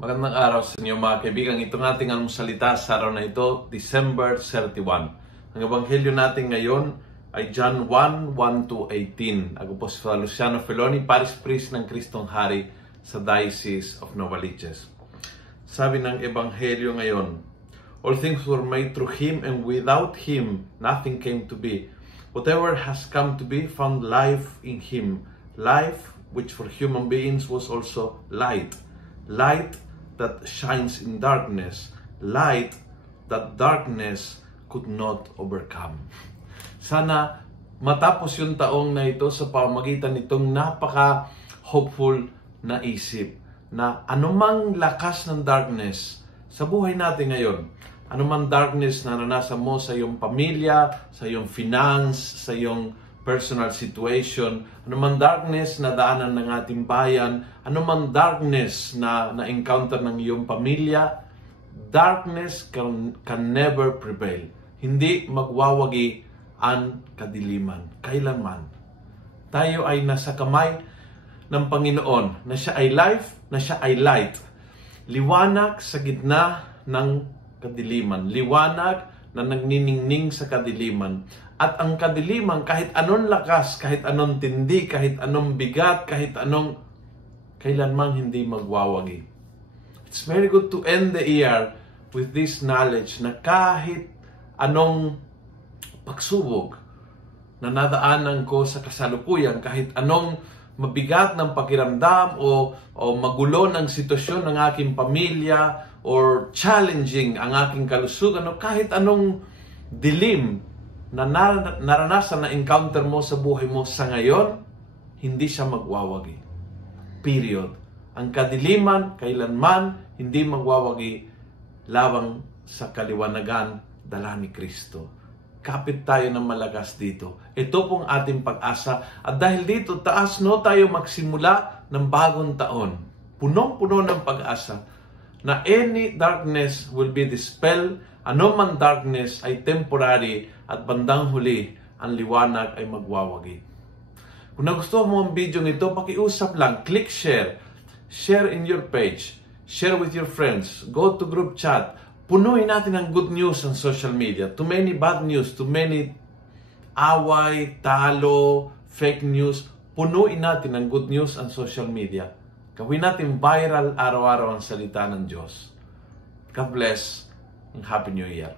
Magandang araw sa inyo mga kaibigan. Itong ating almusalita sa araw na ito, December 31. Ang ebanghelyo natin ngayon ay John 1:1-18. Ako po si Father Luciano Feloni, Parish Priest ng Kristong Hari sa Diocese of Novaliches. Sabi ng ebanghelyo ngayon, all things were made through Him, and without Him nothing came to be. Whatever has come to be found life in Him, life which for human beings was also light. Light that shines in darkness, light that darkness could not overcome. Sana matapos yung taong na ito sa pamamagitan nitong napaka-hopeful na isip na anumang lakas ng darkness sa buhay natin ngayon, anumang darkness na naranasan mo sa iyong pamilya, sa iyong finance, sa iyong personal situation, anumang darkness na daanan ng ating bayan, anumang darkness na na-encounter ng iyong pamilya, darkness can never prevail. Hindi magwawagi ang kadiliman, kailanman. Tayo ay nasa kamay ng Panginoon, na siya ay life, na siya ay light. Liwanag sa gitna ng kadiliman, liwanag na nagniningning sa kadiliman. At ang kadiliman, kahit anong lakas, kahit anong tindi, kahit anong bigat, kahit anong kailanman hindi magwawagi. It's very good to end the year with this knowledge na kahit anong pagsubok na nadaanan ko sa kasalukuyan, kahit anong mabigat ng pakiramdam o magulo ng sitwasyon ng aking pamilya or challenging ang aking kalusugan o kahit anong dilim na naranasan na encounter mo sa buhay mo sa ngayon, hindi siya magwawagi. Period. Ang kadiliman, kailanman, hindi magwawagi labang sa kaliwanagan dala ni Kristo. Kapit tayo ng malakas dito. Ito pong ating pag-asa. At dahil dito, taas tayo magsimula ng bagong taon. Punong-puno ng pag-asa na any darkness will be dispelled, anuman darkness ay temporary, at bandang huli, ang liwanag ay magwawagi. Kung nagustuhan mo ang video nito, pakiusap lang, click share, share in your page, share with your friends, go to group chat, punuin natin ang good news on social media. Too many bad news, too many away, talo, fake news, punuin natin ang good news on social media. Gawin natin viral araw-araw ang salita ng Diyos. God bless and Happy New Year.